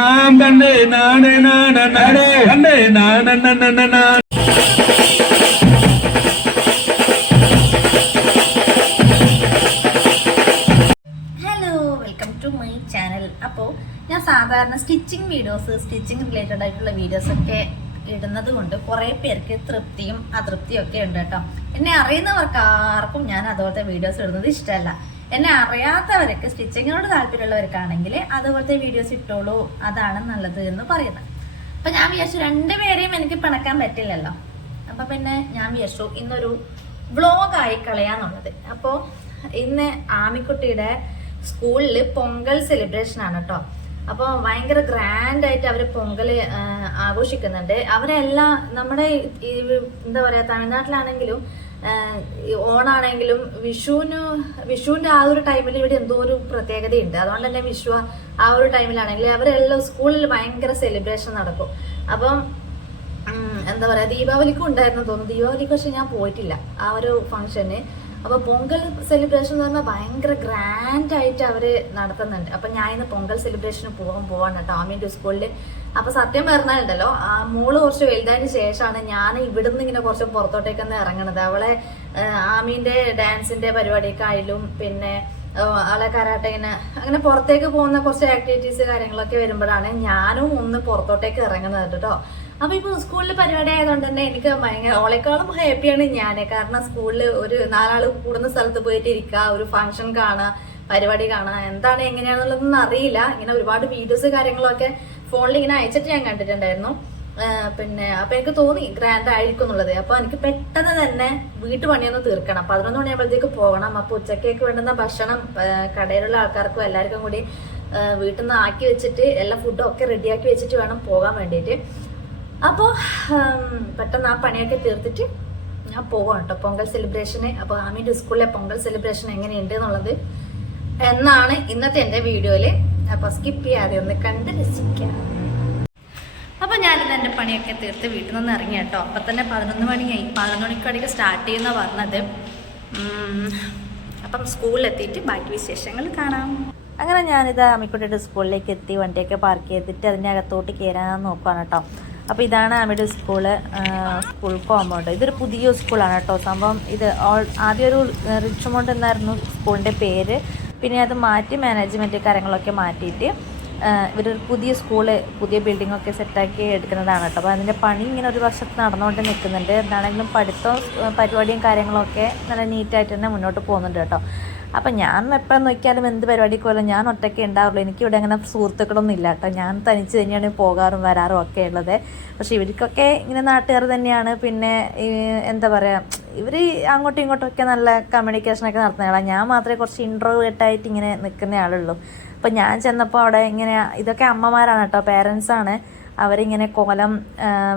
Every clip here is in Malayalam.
നാടേ നാടേ നാടേ നാടേ നാടേ നാടേ. Hello, welcome to my channel. അപ്പോൾ ഞാൻ സാധാരണ സ്റ്റിച്ചിങ് വീഡിയോസ്, സ്റ്റിച്ചിങ് റിലേറ്റഡ് ആയിട്ടുള്ള വീഡിയോസൊക്കെ ഇടുന്നത് കൊണ്ട് കുറേ പേർക്ക് തൃപ്തിയും അതൃപ്തിയും ഒക്കെ ഉണ്ട് കേട്ടോ. എന്നെ അറിയുന്നവർക്ക് ആർക്കും ഞാൻ അതുപോലത്തെ വീഡിയോസ് ഇടുന്നത് ഇഷ്ടമല്ല. എന്നെ അറിയാത്തവർക്ക്, സ്റ്റിച്ചിങ്ങിനോട് താല്പര്യമുള്ളവർക്കാണെങ്കിൽ അതുപോലത്തെ വീഡിയോസ് ഇട്ടോളൂ, അതാണ് നല്ലത് എന്ന് പറയുന്നത്. അപ്പം ഞാൻ വിചാരിച്ചു രണ്ടുപേരെയും എനിക്ക് പിണക്കാൻ പറ്റില്ലല്ലോ. അപ്പം പിന്നെ ഞാൻ വിചാരിച്ചു ഇന്നൊരു വ്ളോഗായി കളയാന്നുള്ളത്. അപ്പോൾ ഇന്ന് ആമിക്കുട്ടിയുടെ സ്കൂളിൽ പൊങ്കൽ സെലിബ്രേഷൻ ആണ് കേട്ടോ. അപ്പോൾ ഭയങ്കര ഗ്രാൻഡ് ആയിട്ട് അവർ പൊങ്കൽ ആഘോഷിക്കുന്നുണ്ട്. അവരെല്ലാം നമ്മുടെ എന്താ പറയുക, തമിഴ്നാട്ടിലാണെങ്കിലും ഓണാണെങ്കിലും വിഷുവിൻ്റെ ആ ഒരു ടൈമിൽ ഇവിടെ എന്തോ ഒരു പ്രത്യേകതയുണ്ട്. അതുകൊണ്ട് തന്നെ വിഷു ആ ഒരു ടൈമിലാണെങ്കിൽ അവരെല്ലാം സ്കൂളിൽ ഭയങ്കര സെലിബ്രേഷൻ നടക്കും. അപ്പം എന്താ പറയുക, ദീപാവലിക്കും ഉണ്ടായിരുന്നു തോന്നുന്നു. ദീപാവലിക്ക് പക്ഷെ ഞാൻ പോയിട്ടില്ല ആ ഒരു ഫംഗ്ഷന്. അപ്പോൾ പൊങ്കൽ സെലിബ്രേഷൻ എന്ന് പറഞ്ഞാൽ ഭയങ്കര ഗ്രാൻഡ് ആയിട്ട് അവർ നടത്തുന്നുണ്ട്. അപ്പം ഞാൻ ഇന്ന് പൊങ്കൽ സെലിബ്രേഷന് പോവാണ് കേട്ടോ ആമീൻ്റെ സ്കൂളിൽ. അപ്പോൾ സത്യം പറഞ്ഞാലുണ്ടല്ലോ, ആ മോള് കുറച്ച് വലുതായതിന് ശേഷമാണ് ഞാൻ ഇവിടുന്ന് ഇങ്ങനെ കുറച്ച് പുറത്തോട്ടേക്കൊന്ന് ഇറങ്ങണത്. അവളെ ആമീൻ്റെ ഡാൻസിൻ്റെ പരിപാടിയൊക്കെയായാലും പിന്നെ അവളെ കരാട്ടേന് അങ്ങനെ പുറത്തേക്ക് പോകുന്ന കുറച്ച് ആക്ടിവിറ്റീസ് കാര്യങ്ങളൊക്കെ വരുമ്പോഴാണ് ഞാനും ഒന്ന് പുറത്തോട്ടേക്ക് ഇറങ്ങുന്നത് കേട്ടോ. അപ്പൊ ഇപ്പൊ സ്കൂളിൽ പരിപാടി ആയതുകൊണ്ട് തന്നെ എനിക്ക് ഭയങ്കര ഓളെക്കാളും ഹാപ്പിയാണ് ഞാൻ. കാരണം സ്കൂളിൽ ഒരു 4 ആൾ കൂടുന്ന സ്ഥലത്ത് പോയിട്ട് ഇരിക്കുക, ഒരു ഫംഗ്ഷൻ കാണുക, പരിപാടി കാണുക, എന്താണ് എങ്ങനെയാണെന്നുള്ളതൊന്നും അറിയില്ല. ഇങ്ങനെ ഒരുപാട് വീഡിയോസ് കാര്യങ്ങളൊക്കെ ഫോണിൽ ഇങ്ങനെ അയച്ചിട്ട് ഞാൻ കണ്ടിട്ടുണ്ടായിരുന്നു. പിന്നെ അപ്പൊ എനിക്ക് തോന്നി ഗ്രാൻഡ് ആയിരിക്കും എന്നുള്ളത്. അപ്പൊ എനിക്ക് പെട്ടെന്ന് തന്നെ വീട്ടുപണിയൊന്ന് തീർക്കണം. 11 മണിയാകുമ്പോഴത്തേക്ക് പോകണം. അപ്പൊ ഉച്ചക്കേക്ക് വേണ്ടുന്ന ഭക്ഷണം കടയിലുള്ള ആൾക്കാർക്കും എല്ലാവർക്കും കൂടി വീട്ടിൽ നിന്ന് ആക്കി വെച്ചിട്ട് എല്ലാ ഫുഡും ഒക്കെ റെഡിയാക്കി വെച്ചിട്ട് വേണം പോകാൻ വേണ്ടിയിട്ട്. അപ്പോൾ പെട്ടെന്ന് ആ പണിയൊക്കെ തീർത്തിട്ട് ഞാൻ പോവാം കേട്ടോ പൊങ്കൽ സെലിബ്രേഷന്. അപ്പോൾ ആമീൻ്റെ സ്കൂളിലെ പൊങ്കൽ സെലിബ്രേഷൻ എങ്ങനെയുണ്ട് എന്നുള്ളത് എന്നാണ് ഇന്നത്തെ എൻ്റെ വീഡിയോയിൽ. അപ്പോൾ സ്കിപ്പ് ചെയ്യാതെ ഒന്ന് കണ്ട് രസിക്കാം. അപ്പോൾ ഞാനിത് എൻ്റെ പണിയൊക്കെ തീർത്ത് വീട്ടിൽ നിന്ന് ഇറങ്ങി കേട്ടോ. അപ്പം തന്നെ 11 മണിയായി. 11 മണിക്കടിക്ക് സ്റ്റാർട്ട് ചെയ്യുന്ന പറഞ്ഞത്. അപ്പം സ്കൂളിലെത്തിയിട്ട് ബാക്കി വിശേഷങ്ങൾ കാണാം. അങ്ങനെ ഞാനിത് ആമിക്കുട്ടിയുടെ സ്കൂളിലേക്ക് എത്തി. വണ്ടിയൊക്കെ പാർക്ക് ചെയ്തിട്ട് അതിൻ്റെ അകത്തോട്ട് കയറാൻ നോക്കുകയാണ് കേട്ടോ. അപ്പോൾ ഇതാണ് ആമിയുടെ സ്കൂൾ കോമ്പൗണ്ട്. ഇതൊരു പുതിയ സ്കൂളാണ് കേട്ടോ. സംഭവം ഇത് ആദ്യം ഒരു റിച്ച്മോണ്ട് എന്നായിരുന്നു സ്കൂളിൻ്റെ പേര്. പിന്നെ അത് മാറ്റി മാനേജ്മെൻറ്റ് കാര്യങ്ങളൊക്കെ മാറ്റിയിട്ട് ഇവരൊരു പുതിയ സ്കൂള്, പുതിയ ബിൽഡിങ്ങൊക്കെ സെറ്റാക്കി എടുക്കുന്നതാണ് കേട്ടോ. അപ്പോൾ അതിൻ്റെ പണി ഇങ്ങനെ ഒരു വർഷത്ത് നടന്നുകൊണ്ട് നിൽക്കുന്നുണ്ട്. എന്താണെങ്കിലും പഠിത്തവും പരിപാടിയും കാര്യങ്ങളൊക്കെ നല്ല നീറ്റായിട്ട് തന്നെ മുന്നോട്ട് പോകുന്നുണ്ട് കേട്ടോ. അപ്പം ഞാൻ എപ്പോഴും നോക്കിയാലും എന്ത് പരിപാടിക്ക് പോലും ഞാൻ ഒറ്റയ്ക്ക് ഉണ്ടാവുള്ളൂ. എനിക്കിവിടെ അങ്ങനെ സുഹൃത്തുക്കളൊന്നും ഇല്ല കേട്ടോ. ഞാൻ തനിച്ച് തന്നെയാണ് പോകാറും വരാറും ഒക്കെ ഉള്ളത്. പക്ഷേ ഇവർക്കൊക്കെ ഇങ്ങനെ നാട്ടുകാർ തന്നെയാണ്. പിന്നെ എന്താ പറയുക, ഇവർ അങ്ങോട്ടും ഇങ്ങോട്ടുമൊക്കെ നല്ല കമ്മ്യൂണിക്കേഷനൊക്കെ നടത്തുന്ന ആളാണ്. ഞാൻ മാത്രമേ കുറച്ച് ഇൻട്രോവേർട്ടായിട്ട് ഇങ്ങനെ നിൽക്കുന്ന ആളുള്ളൂ. അപ്പം ഞാൻ ചെന്നപ്പോൾ അവിടെ ഇങ്ങനെ ഇതൊക്കെ അമ്മമാരാണ് കേട്ടോ, പേരൻസാണ്. അവരിങ്ങനെ കോലം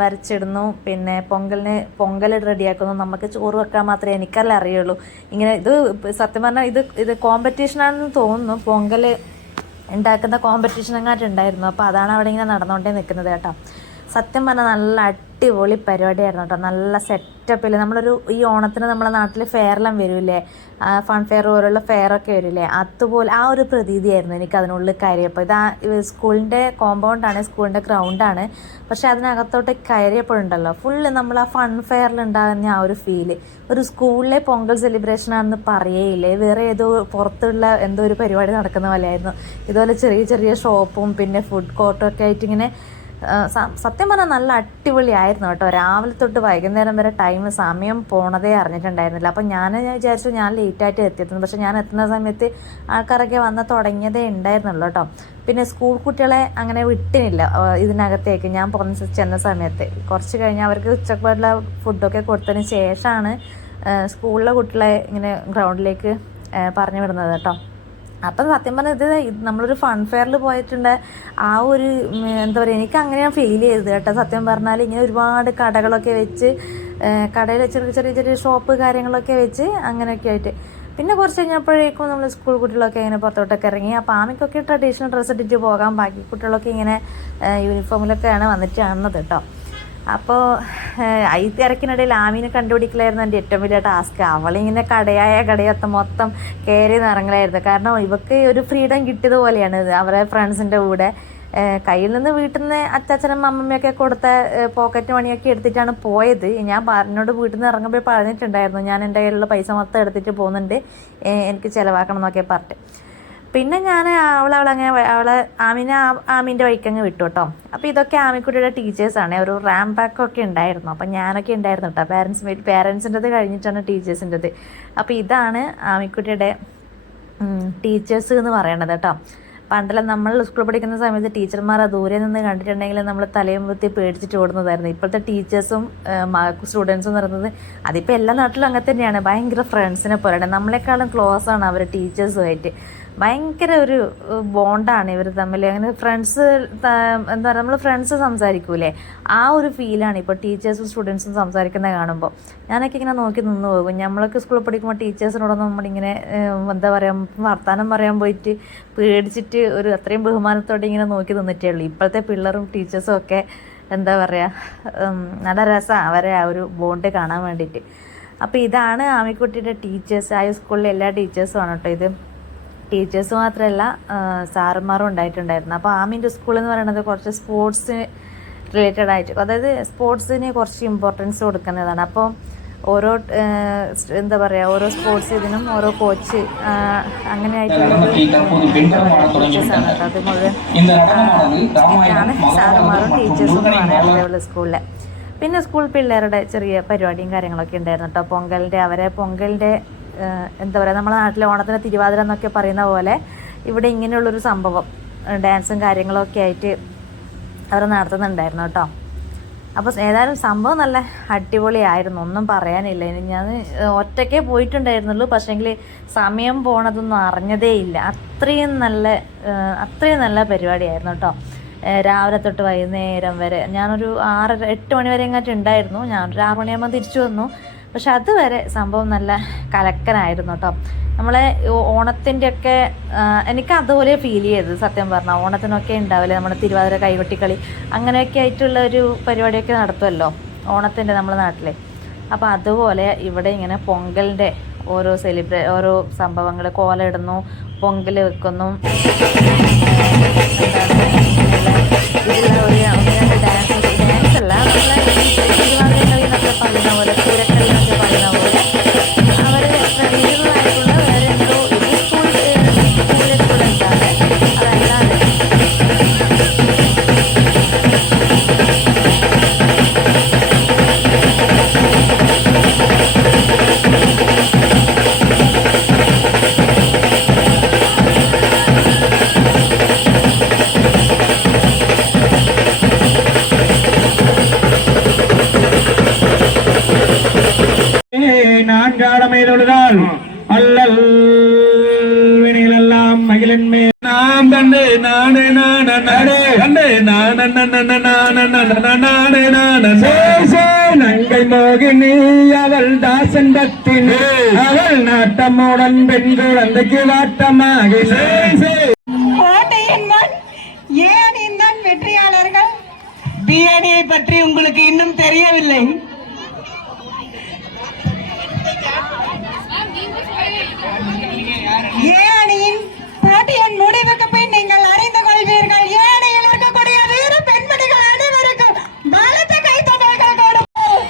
വരച്ചിടുന്നു, പിന്നെ പൊങ്കൽ റെഡിയാക്കുന്നു. നമുക്ക് ചോറ് വെക്കാൻ മാത്രമേ എനിക്കല്ല അറിയുള്ളൂ. ഇങ്ങനെ ഇത് സത്യം പറഞ്ഞാൽ ഇത് കോമ്പറ്റീഷനാണെന്ന് തോന്നുന്നു. പൊങ്കൽ ഉണ്ടാക്കുന്ന കോമ്പറ്റീഷൻ എങ്ങാട്ടുണ്ടായിരുന്നു. അപ്പോൾ അതാണ് അവിടെ ഇങ്ങനെ നടന്നുകൊണ്ടേ നിൽക്കുന്നത് കേട്ടോ. സത്യം പറഞ്ഞാൽ നല്ല അടിപൊളി പരിപാടിയായിരുന്നു കേട്ടോ. നല്ല സെറ്റപ്പിൽ ഈ ഓണത്തിന് നമ്മുടെ നാട്ടിൽ ഫെയറെല്ലാം വരില്ലേ, ഫൺ ഫെയർ പോലുള്ള ഫെയറൊക്കെ വരില്ലേ, അതുപോലെ ആ ഒരു പ്രതീതിയായിരുന്നു എനിക്ക് അതിനുള്ളിൽ കയറിയപ്പോൾ. സ്കൂളിൻ്റെ കോമ്പൗണ്ടാണ്, സ്കൂളിൻ്റെ ഗ്രൗണ്ടാണ്. പക്ഷെ അതിനകത്തോട്ട് കയറിയപ്പോഴുണ്ടല്ലോ ഫുള്ള് നമ്മൾ ആ ഫൺ ഫെയറിലുണ്ടാകുന്ന ആ ഒരു ഫീല്, ഒരു സ്കൂളിലെ പൊങ്കൽ സെലിബ്രേഷനാണെന്ന് പറയേയില്ലേ. വേറെ പുറത്തുള്ള എന്തോ ഒരു പരിപാടി നടക്കുന്ന പോലെയായിരുന്നു. ഇതുപോലെ ചെറിയ ചെറിയ ഷോപ്പും പിന്നെ ഫുഡ് കോർട്ടും ഒക്കെ ആയിട്ട് ഇങ്ങനെ സത്യം പറഞ്ഞാൽ നല്ല അടിപൊളിയായിരുന്നു കേട്ടോ. രാവിലെ തൊട്ട് വൈകുന്നേരം വരെ സമയം പോണതേ അറിഞ്ഞിട്ടുണ്ടായിരുന്നില്ല. അപ്പം ഞാൻ വിചാരിച്ചു ഞാൻ ലേറ്റായിട്ട് എത്തിയെത്തുന്നു. പക്ഷെ ഞാൻ എത്തുന്ന സമയത്ത് ആൾക്കാരൊക്കെ വന്ന് തുടങ്ങിയതേ ഉണ്ടായിരുന്നുള്ളൂ കേട്ടോ. പിന്നെ സ്കൂൾ കുട്ടികളെ അങ്ങനെ വിട്ടിനില്ല ഇതിനകത്തേക്ക്. ഞാൻ ചെന്ന സമയത്ത് കുറച്ച് കഴിഞ്ഞ് അവർക്ക് ഉച്ചക്കുള്ള ഫുഡൊക്കെ കൊടുത്തതിന് ശേഷമാണ് സ്കൂളിലെ കുട്ടികളെ ഇങ്ങനെ ഗ്രൗണ്ടിലേക്ക് പറഞ്ഞു വിടുന്നത് കേട്ടോ. അപ്പം സത്യം പറഞ്ഞാൽ ഇത് നമ്മളൊരു ഫൺ ഫെയറിൽ പോയിട്ടുണ്ട്. ആ ഒരു എന്താ പറയുക, എനിക്ക് അങ്ങനെയാണ് ഫീൽ ചെയ്തത് കേട്ടോ. സത്യം പറഞ്ഞാൽ ഇങ്ങനെ ഒരുപാട് കടകളൊക്കെ വെച്ച്, കടയിൽ ചെറിയ ചെറിയ ചെറിയ ഷോപ്പ് കാര്യങ്ങളൊക്കെ വെച്ച് അങ്ങനെയൊക്കെ ആയിട്ട്. പിന്നെ കുറച്ച് കഴിഞ്ഞപ്പോഴേക്കും നമ്മൾ സ്കൂൾ കുട്ടികളൊക്കെ ഇങ്ങനെ പുറത്തോട്ടൊക്കെ ഇറങ്ങി. അപ്പോൾ ആമിക്കൊക്കെ ട്രഡീഷണൽ ഡ്രസ്സ് ഇട്ടിട്ട് പോകാം. ബാക്കി കുട്ടികളൊക്കെ ഇങ്ങനെ യൂണിഫോമിലൊക്കെയാണ് വന്നിട്ട് കാണുന്നത് കേട്ടോ. അപ്പോൾ ഈ തിരക്കിനിടയിൽ ആമീനെ കണ്ടുപിടിക്കലായിരുന്നു എൻ്റെ ഏറ്റവും വലിയ ടാസ്ക്. അവളിങ്ങനെ കടയത്ത് മൊത്തം കയറി നിറങ്ങലായിരുന്നു. കാരണം ഇവർക്ക് ഒരു ഫ്രീഡം കിട്ടിയതുപോലെയാണ് അവരുടെ ഫ്രണ്ട്സിൻ്റെ കൂടെ കയ്യിൽ നിന്ന് വീട്ടിൽ നിന്ന് അച്ചാച്ചനും അമ്മമ്മയൊക്കെ കൊടുത്ത പോക്കറ്റ് മണിയൊക്കെ എടുത്തിട്ടാണ് പോയത്. ഞാൻ എന്നോട് വീട്ടിൽ നിന്ന് ഇറങ്ങുമ്പോൾ പറഞ്ഞിട്ടുണ്ടായിരുന്നു ഞാൻ എൻ്റെ കയ്യിലുള്ള പൈസ മൊത്തം എടുത്തിട്ട് പോകുന്നുണ്ട്, എനിക്ക് ചിലവാക്കണം എന്നൊക്കെ പറഞ്ഞിട്ട്. പിന്നെ ഞാൻ അവളെ ആമീൻ്റെ വഴിക്കങ്ങ് വിട്ടു കേട്ടോ. അപ്പോൾ ഇതൊക്കെ ആമിക്കുട്ടിയുടെ ടീച്ചേഴ്സാണ്. ഒരു റാം പാക്കൊക്കെ ഉണ്ടായിരുന്നു. അപ്പം ഞാനൊക്കെ ഉണ്ടായിരുന്നു കേട്ടോ. പേരൻസിൻ്റെത് കഴിഞ്ഞിട്ടാണ് ടീച്ചേഴ്സിൻ്റെത്. അപ്പോൾ ഇതാണ് ആമിക്കുട്ടിയുടെ ടീച്ചേഴ്സ് എന്ന് പറയണത് കേട്ടോ. പണ്ടെല്ലാം നമ്മൾ സ്കൂളിൽ പഠിക്കുന്ന സമയത്ത് ടീച്ചർമാർ ദൂരെ നിന്ന് കണ്ടിട്ടുണ്ടെങ്കിൽ നമ്മൾ തലയും കുത്തി പേടിച്ചിട്ട് ഓടുന്നതായിരുന്നു. ഇപ്പോഴത്തെ ടീച്ചേഴ്സും സ്റ്റുഡൻസും എന്ന് പറയുന്നത് അതിപ്പോൾ എല്ലാ നാട്ടിലും അങ്ങനെ തന്നെയാണ്. ഭയങ്കര ഫ്രണ്ട്സിനെ പോലെയാണ്. നമ്മളെക്കാളും ക്ലോസ് ആണ് അവർ ടീച്ചേഴ്സുമായിട്ട്. ഭയങ്കര ഒരു ബോണ്ടാണ് ഇവർ തമ്മിൽ. അങ്ങനെ ഫ്രണ്ട്സ് എന്താ പറയുക, നമ്മൾ ഫ്രണ്ട്സ് സംസാരിക്കൂലേ, ആ ഒരു ഫീലാണ് ഇപ്പോൾ ടീച്ചേഴ്സും സ്റ്റുഡൻസും സംസാരിക്കുന്നത് കാണുമ്പോൾ. ഞാനൊക്കെ ഇങ്ങനെ നോക്കി നിന്ന് പോകും. നമ്മളൊക്കെ സ്കൂളിൽ പഠിക്കുമ്പോൾ ടീച്ചേഴ്സിനോടൊന്നും നമ്മളിങ്ങനെ എന്താ പറയുക വർത്തമാനം പറയാൻ പോയിട്ട് പേടിച്ചിട്ട് ഒരു അത്രയും ബഹുമാനത്തോടെ ഇങ്ങനെ നോക്കി നിന്നിട്ടേ ഉള്ളൂ. ഇപ്പോഴത്തെ പിള്ളേരും ടീച്ചേഴ്സും ഒക്കെ എന്താ പറയുക നല്ല രസമാണ് അവരെ ആ ഒരു ബോണ്ട് കാണാൻ വേണ്ടിയിട്ട്. അപ്പോൾ ഇതാണ് ആമിക്കുട്ടിയുടെ ടീച്ചേഴ്സ്. ആ സ്കൂളിലെ എല്ലാ ടീച്ചേഴ്സും ആണ് കേട്ടോ ഇത്. ടീച്ചേഴ്സ് മാത്രമല്ല സാറന്മാരും ഉണ്ടായിട്ടുണ്ടായിരുന്നു. അപ്പോൾ ആമീൻ്റെ സ്കൂൾ എന്ന് പറയുന്നത് കുറച്ച് സ്പോർട്സ് റിലേറ്റഡ് ആയിട്ട്, അതായത് സ്പോർട്സിന് കുറച്ച് ഇമ്പോർട്ടൻസ് കൊടുക്കുന്നതാണ്. അപ്പോൾ ഓരോ എന്താ പറയുക ഓരോ സ്പോർട്സ് ഇതിനും ഓരോ കോച്ച് അങ്ങനെ ആയിട്ടുള്ള ടീച്ചേഴ്സാണ് കേട്ടോ. അത് മുഴുവൻ ഇതാണ് സാറന്മാരും ടീച്ചേഴ്സും എന്ന് പറയാറുള്ളത് സ്കൂളിൽ. പിന്നെ സ്കൂൾ പിള്ളേരുടെ ചെറിയ പരിപാടിയും കാര്യങ്ങളൊക്കെ ഉണ്ടായിരുന്നു കേട്ടോ. പൊങ്കലിൻ്റെ എന്താ പറയുക നമ്മളെ നാട്ടിലെ ഓണത്തിന് തിരുവാതിര എന്നൊക്കെ പറയുന്ന പോലെ ഇവിടെ ഇങ്ങനെയുള്ളൊരു സംഭവം ഡാൻസും കാര്യങ്ങളൊക്കെ ആയിട്ട് അവർ നടത്തുന്നുണ്ടായിരുന്നു കേട്ടോ. അപ്പോൾ ഏതായാലും സംഭവം നല്ല അടിപൊളിയായിരുന്നു, ഒന്നും പറയാനില്ല. ഞാൻ ഒറ്റയ്ക്കേ പോയിട്ടുണ്ടായിരുന്നുള്ളൂ, പക്ഷേങ്കിൽ സമയം പോണതൊന്നും അറിഞ്ഞതേ ഇല്ല. അത്രയും നല്ല പരിപാടിയായിരുന്നു കേട്ടോ. രാവിലെ തൊട്ട് വൈകുന്നേരം വരെ ഞാനൊരു 6-8 മണി വരെ എങ്ങാട്ട് ഉണ്ടായിരുന്നു. ഞാനൊരു 6 മണിയാകുമ്പോൾ തിരിച്ചു വന്നു. പക്ഷെ അതുവരെ സംഭവം നല്ല കലക്കനായിരുന്നു കേട്ടോ. നമ്മളെ ഓണത്തിൻ്റെയൊക്കെ എനിക്ക് അതുപോലെ ഫീൽ ചെയ്തത് സത്യം പറഞ്ഞാൽ. ഓണത്തിനൊക്കെ ഉണ്ടാവില്ലേ നമ്മുടെ തിരുവാതിര കൈകൊട്ടിക്കളി അങ്ങനെയൊക്കെ ആയിട്ടുള്ള ഒരു പരിപാടിയൊക്കെ നടത്തുമല്ലോ ഓണത്തിൻ്റെ നമ്മുടെ നാട്ടിൽ. അപ്പോൾ അതുപോലെ ഇവിടെ ഇങ്ങനെ പൊങ്കലിൻ്റെ ഓരോ സംഭവങ്ങൾ, കോല ഇടുന്നു, പൊങ്കൽ വെക്കുന്നു, ഡാൻസ് അല്ല നമ്മളെ തിരുവാതിര കളി എന്നൊക്കെ പറയുന്ന പോലെ പൂരക്കളി എന്നൊക്കെ പറയുന്ന പോലെ അവർ ട്രഡീഷണലായിട്ടുള്ള വേറെ എന്തോ ഇത് സ്കൂളിലെ സ്റ്റുഡൻസാണ്. അതല്ലാതെ நான்காடமையிலுள்ளதால் அல்லல் வினைகளெல்லாம் மகிழன்மே நாம் தண்டே நானே நானே தண்டே நானே நங்கை மோகினி அவள் தாசன் பக்தினி அவள் நாட்டமுடன் பெண் குழந்தைக்கு வாட்டமாக ஏன் இந்த வெற்றியாளர்கள் பிரியாணியை பற்றி உங்களுக்கு இன்னும் தெரியவில்லை. ஏணியின் போட்டியின் முடிவுக்கு பின் நீங்கள் அறிந்து கொள்வீர்கள். ஏணியில் இருக்கக்கூடிய வீர பெண்மணிகள் அனைவருக்கும் பலத்த கைத்தட்டல்கள் கொடுப்போம்.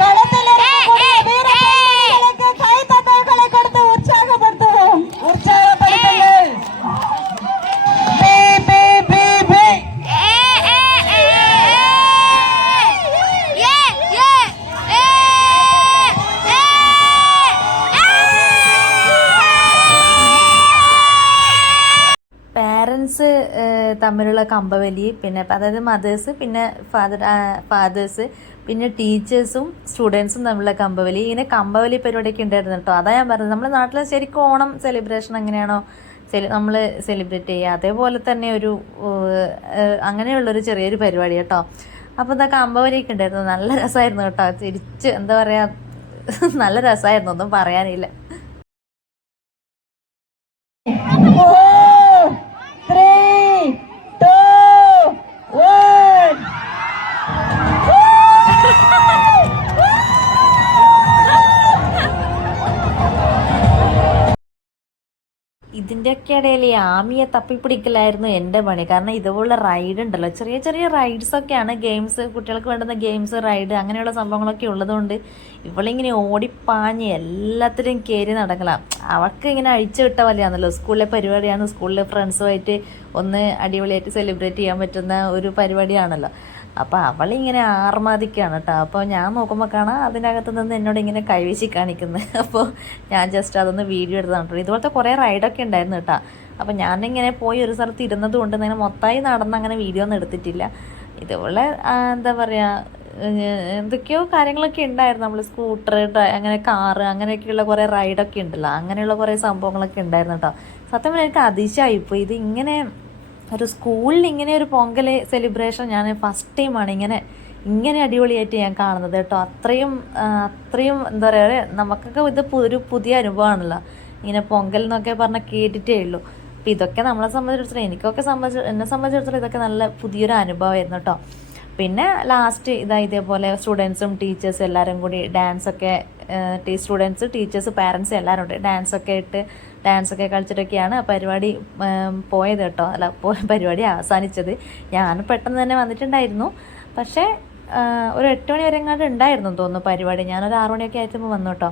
களத்தில் இருக்கக்கூடிய வீர பெண்மணிகளுக்கு கைத்தட்டல்களை கொடுத்து உற்சாகப்படுத்துவோம். உற்சாகப்படுத்துங்கள். പാരൻസ് തമ്മിലുള്ള കമ്പവലി, പിന്നെ അതായത് മദേഴ്സ്, പിന്നെ ഫാദേഴ്സ്, പിന്നെ ടീച്ചേഴ്സും സ്റ്റുഡൻസും തമ്മിലുള്ള കമ്പവലി. ഇങ്ങനെ കമ്പവലി പരിപാടിയൊക്കെ ഉണ്ടായിരുന്നു കേട്ടോ. അതാ ഞാൻ പറഞ്ഞത് നമ്മുടെ നാട്ടിൽ ശരിക്കും ഓണം സെലിബ്രേഷൻ എങ്ങനെയാണോ നമ്മൾ സെലിബ്രേറ്റ് ചെയ്യുക അതേപോലെ തന്നെ ഒരു അങ്ങനെയുള്ളൊരു ചെറിയൊരു പരിപാടി കേട്ടോ. അപ്പോൾ ഇതാ കമ്പവലിയൊക്കെ ഉണ്ടായിരുന്നു. നല്ല രസമായിരുന്നു കേട്ടോ. തിരിച്ച് എന്താ പറയുക നല്ല രസമായിരുന്നു, ഒന്നും പറയാനില്ല. ഇതിൻ്റെയൊക്കെ ഇടയിൽ ഈ ആമിയെ തപ്പിപ്പിടിക്കലായിരുന്നു എൻ്റെ പണി. കാരണം ഇതുപോലുള്ള റൈഡ് ഉണ്ടല്ലോ, ചെറിയ ചെറിയ റൈഡ്സൊക്കെയാണ്, ഗെയിംസ്, കുട്ടികൾക്ക് വേണ്ടുന്ന ഗെയിംസ്, റൈഡ് അങ്ങനെയുള്ള സംഭവങ്ങളൊക്കെ ഉള്ളതുകൊണ്ട് ഇവളിങ്ങനെ ഓടിപ്പാഞ്ഞ് എല്ലാത്തിലും കയറി നടക്കണം. അവൾക്ക് ഇങ്ങനെ അഴിച്ചു വിട്ട പോലെയാണല്ലോ, സ്കൂളിലെ പരിപാടിയാണ്, സ്കൂളിലെ ഫ്രണ്ട്സുമായിട്ട് ഒന്ന് അടിപൊളിയായിട്ട് സെലിബ്രേറ്റ് ചെയ്യാൻ പറ്റുന്ന ഒരു പരിപാടിയാണല്ലോ. അപ്പോൾ അവളിങ്ങനെ ആർമാദിക്കുകയാണ് കേട്ടോ. അപ്പോൾ ഞാൻ നോക്കുമ്പോൾ കാണാം അതിനകത്ത് നിന്ന് എന്നോട് ഇങ്ങനെ കൈവീശി കാണിക്കുന്നത്. അപ്പോൾ ഞാൻ ജസ്റ്റ് അതൊന്ന് വീഡിയോ എടുത്തതാണ് കേട്ടോ. ഇതുപോലത്തെ കുറേ റൈഡൊക്കെ ഉണ്ടായിരുന്നു കേട്ടോ. അപ്പോൾ ഞാനിങ്ങനെ പോയി ഒരു സ്ഥലത്ത് ഇരുന്നത് കൊണ്ട് ഇങ്ങനെ മൊത്തമായി നടന്ന് അങ്ങനെ വീഡിയോ ഒന്നും എടുത്തിട്ടില്ല. ഇതുപോലെ എന്താ പറയുക, എന്തൊക്കെയോ കാര്യങ്ങളൊക്കെ ഉണ്ടായിരുന്നു. നമ്മൾ സ്കൂട്ടർ, അങ്ങനെ കാറ്, അങ്ങനെയൊക്കെയുള്ള കുറേ റൈഡൊക്കെ ഉണ്ടല്ലോ, അങ്ങനെയുള്ള കുറേ സംഭവങ്ങളൊക്കെ ഉണ്ടായിരുന്നു കേട്ടോ. സത്യം പറഞ്ഞാൽ എനിക്ക് അതിശയമായിപ്പോയി. ഇത് ഇങ്ങനെ ഒരു സ്കൂളിൽ ഇങ്ങനെ ഒരു പൊങ്കൽ സെലിബ്രേഷൻ ഞാൻ ഫസ്റ്റ് ടൈമാണ് ഇങ്ങനെ അടിപൊളിയായിട്ട് ഞാൻ കാണുന്നത് കേട്ടോ. അത്രയും എന്താ പറയുക, നമുക്കൊക്കെ ഇത് ഒരു പുതിയ അനുഭവമാണല്ലോ, ഇങ്ങനെ പൊങ്കൽ എന്നൊക്കെ പറഞ്ഞാൽ കേട്ടിട്ടേ ഉള്ളൂ. അപ്പോൾ ഇതൊക്കെ നമ്മളെ സംബന്ധിച്ചിടത്തോളം, എന്നെ സംബന്ധിച്ചിടത്തോളം ഇതൊക്കെ നല്ല പുതിയൊരു അനുഭവമായിരുന്നു കേട്ടോ. പിന്നെ ലാസ്റ്റ് ഇതേപോലെ സ്റ്റുഡൻസും ടീച്ചേഴ്സും എല്ലാവരും കൂടി ഡാൻസൊക്കെ, സ്റ്റുഡൻസ്, ടീച്ചേഴ്സ്, പാരൻസ് എല്ലാവരും ഉണ്ട്, ഡാൻസൊക്കെ കളിച്ചിട്ടൊക്കെയാണ് പരിപാടി പോയത് കേട്ടോ. പരിപാടി അവസാനിച്ചത്. ഞാൻ പെട്ടെന്ന് തന്നെ വന്നിട്ടുണ്ടായിരുന്നു, പക്ഷേ ഒരു 8 മണി വരെ എങ്ങാണ്ട് ഉണ്ടായിരുന്നു തോന്നുന്നു പരിപാടി. ഞാനൊരു 6 മണിയൊക്കെ ആയിട്ടുമ്പോൾ വന്നു കേട്ടോ.